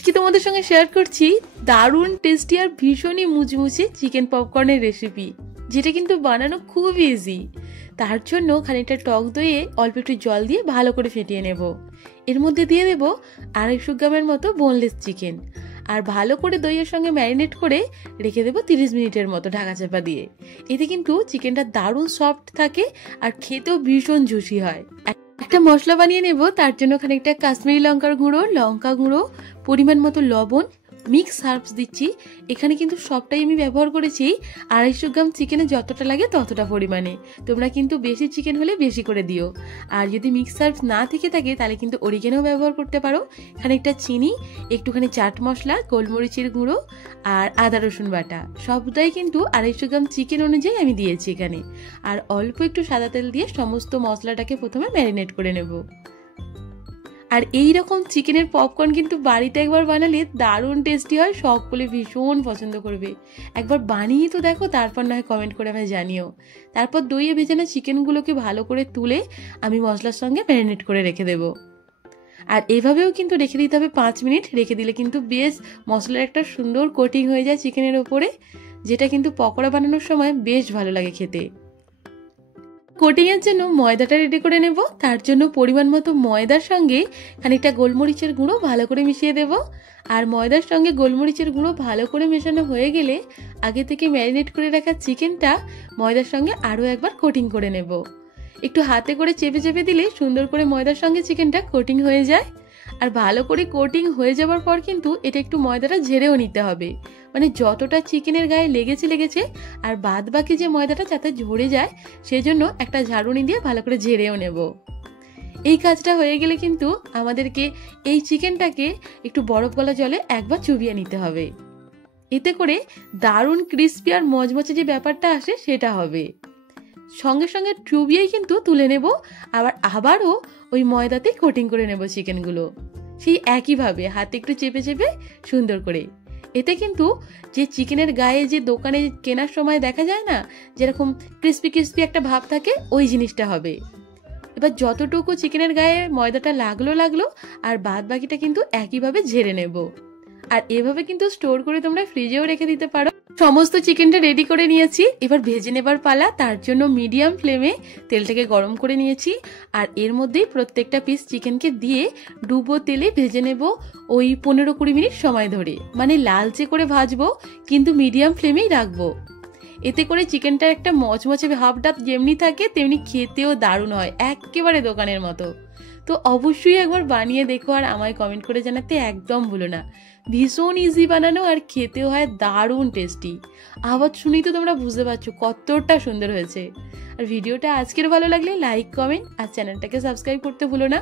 আজকে তোমাদের সঙ্গে শেয়ার করছি দারুণ টেস্টি আর ভীষণই মুচমুচে চিকেন পপকর্নের রেসিপি, যেটা কিন্তু বানানো খুব ইজি। তার জন্য খানিকটা টক দইয়ে অল্প একটু জল দিয়ে ভালো করে ফেটিয়ে নেব। এর মধ্যে দিয়ে দেব 250 গ্রামের মতো বোনলেস চিকেন, আর ভালো করে দইয়ের সঙ্গে ম্যারিনেট করে রেখে দেবো 30 মিনিটের মতো ঢাকা চাপা দিয়ে। এতে কিন্তু চিকেনটা দারুণ সফট থাকে আর খেতেও ভীষণ জুসি হয়। একটা মশলা বানিয়ে নেব, তার জন্য খানিকটা কাশ্মীরি লঙ্কার গুঁড়ো, লঙ্কা গুঁড়ো, পরিমাণ মতো লবণ, মিক্স হার্বস দিচ্ছি। এখানে কিন্তু সবটাই আমি ব্যবহার করেছি 250 গ্রাম চিকেনে যতটা লাগে ততটা পরিমাণে। তোমরা কিন্তু বেশি চিকেন হলে বেশি করে দিও, আর যদি মিক্স হার্বস না থেকে থাকে তাহলে কিন্তু অরিগেনও ব্যবহার করতে পারো। খানিকটা চিনি, একটুখানি চাট মশলা, গোলমরিচের গুঁড়ো আর আদা রসুন বাটা, সবটাই কিন্তু 250 গ্রাম চিকেন অনুযায়ী আমি দিয়েছি এখানে। আর অল্প একটু সাদা তেল দিয়ে সমস্ত মশলাটাকে প্রথমে ম্যারিনেট করে নেব। আর এই রকম চিকেনের পপকর্ন কিন্তু বাড়িতে একবার বানালে দারুণ টেস্টি হয়, সকলে ভীষণ পছন্দ করবে। একবার বানিয়ে তো দেখো, তারপর না হয় কমেন্ট করে আমায় জানিও। তারপর দইয়ে ভেজানো চিকেনগুলোকে ভালো করে তুলে আমি মশলার সঙ্গে ম্যারিনেট করে রেখে দেবো। আর এভাবেও কিন্তু রেখে দিতে হবে 5 মিনিট। রেখে দিলে কিন্তু বেশ মশলার একটা সুন্দর কোটিং হয়ে যায় চিকেনের ওপরে, যেটা কিন্তু পকোড়া বানানোর সময় বেশ ভালো লাগে খেতে। কোটিং এর জন্য ময়দাটা রেডি করে নেব। তার জন্য পরিমাণ মতো ময়দার সঙ্গে খানিকটা গোলমরিচের গুঁড়ো ভালো করে মিশিয়ে দেব। আর ময়দার সঙ্গে গোলমরিচের গুঁড়ো ভালো করে মেশানো হয়ে গেলে আগে থেকে ম্যারিনেট করে রাখা চিকেনটা ময়দার সঙ্গে আরও একবার কোটিং করে নেব। একটু হাতে করে চেপে চেপে দিলে সুন্দর করে ময়দার সঙ্গে চিকেনটা কোটিং হয়ে যায়। আর ভালো করে কোটিং হয়ে যাওয়ার পর কিন্তু এটা একটু ময়দাটা ঝেড়েও নিতে হবে, মানে যতটা চিকেনের গায়ে লেগেছে আর বাদ বাকি যে ময়দাটা যাতে ঝরে যায়, সেজন্য একটা ঝাড়ুনি দিয়ে ভালো করে ঝেড়েও নেব। এই কাজটা হয়ে গেলে কিন্তু আমাদেরকে এই চিকেনটাকে একটু বরফ গলা জলে একবার চুবিয়ে নিতে হবে। এতে করে দারুণ ক্রিস্পি আর মজমচে যে ব্যাপারটা আসে সেটা হবে। সঙ্গে সঙ্গে চুবিয়েই কিন্তু তুলে নেব, আবারও ওই ময়দাতেই কোটিং করে নেব চিকেনগুলো, সেই একইভাবে হাতে একটু চেপে চেপে সুন্দর করে। এতে কিন্তু যে চিকেনের গায়ে যে দোকানে কেনার সময় দেখা যায় না, যেরকম ক্রিস্পি ক্রিস্পি একটা ভাব থাকে, ওই জিনিসটা হবে। এবার যতটুকু চিকেনের গায়ে ময়দাটা লাগলো আর বাদ বাকিটা কিন্তু একইভাবে ঝেড়ে নেব। আর এভাবে কিন্তু স্টোর করে তোমরা ফ্রিজেও রেখে দিতে পারো। সমস্ত চিকেনটা রেডি করে নিয়েছি, এবার ভেজে নেবার পালা। তার জন্য মিডিয়াম ফ্লেমে তেলটাকে গরম করে নিয়েছি, আর এর মধ্যেই প্রত্যেকটা পিস চিকেনকে দিয়ে ডুবো তেলে ভেজে নেব ওই 15-20 মিনিট সময় ধরে। মানে লালচে করে ভাজবো, কিন্তু মিডিয়াম ফ্লেমেই রাখবো। এতে করে চিকেনটা একটা মচমচে ভাবটা যেমনি থাকে তেমনি খেতেও দারুণ হয়, একেবারে দোকানের মতো। তো অবশ্যই একবার বানিয়ে দেখো, আর আমায় কমেন্ট করে জানাতে একদম ভুলো না। ভীষণ ইজি বানানো আর খেতেও হয় দারুণ টেস্টি। আওয়াজ শুনেই তো তোমরা বুঝতে পারছো কতটা সুন্দর হয়েছে। আর ভিডিওটা আজকের ভালো লাগলে লাইক, কমেন্ট আর চ্যানেলটাকে সাবস্ক্রাইব করতে ভুলো না।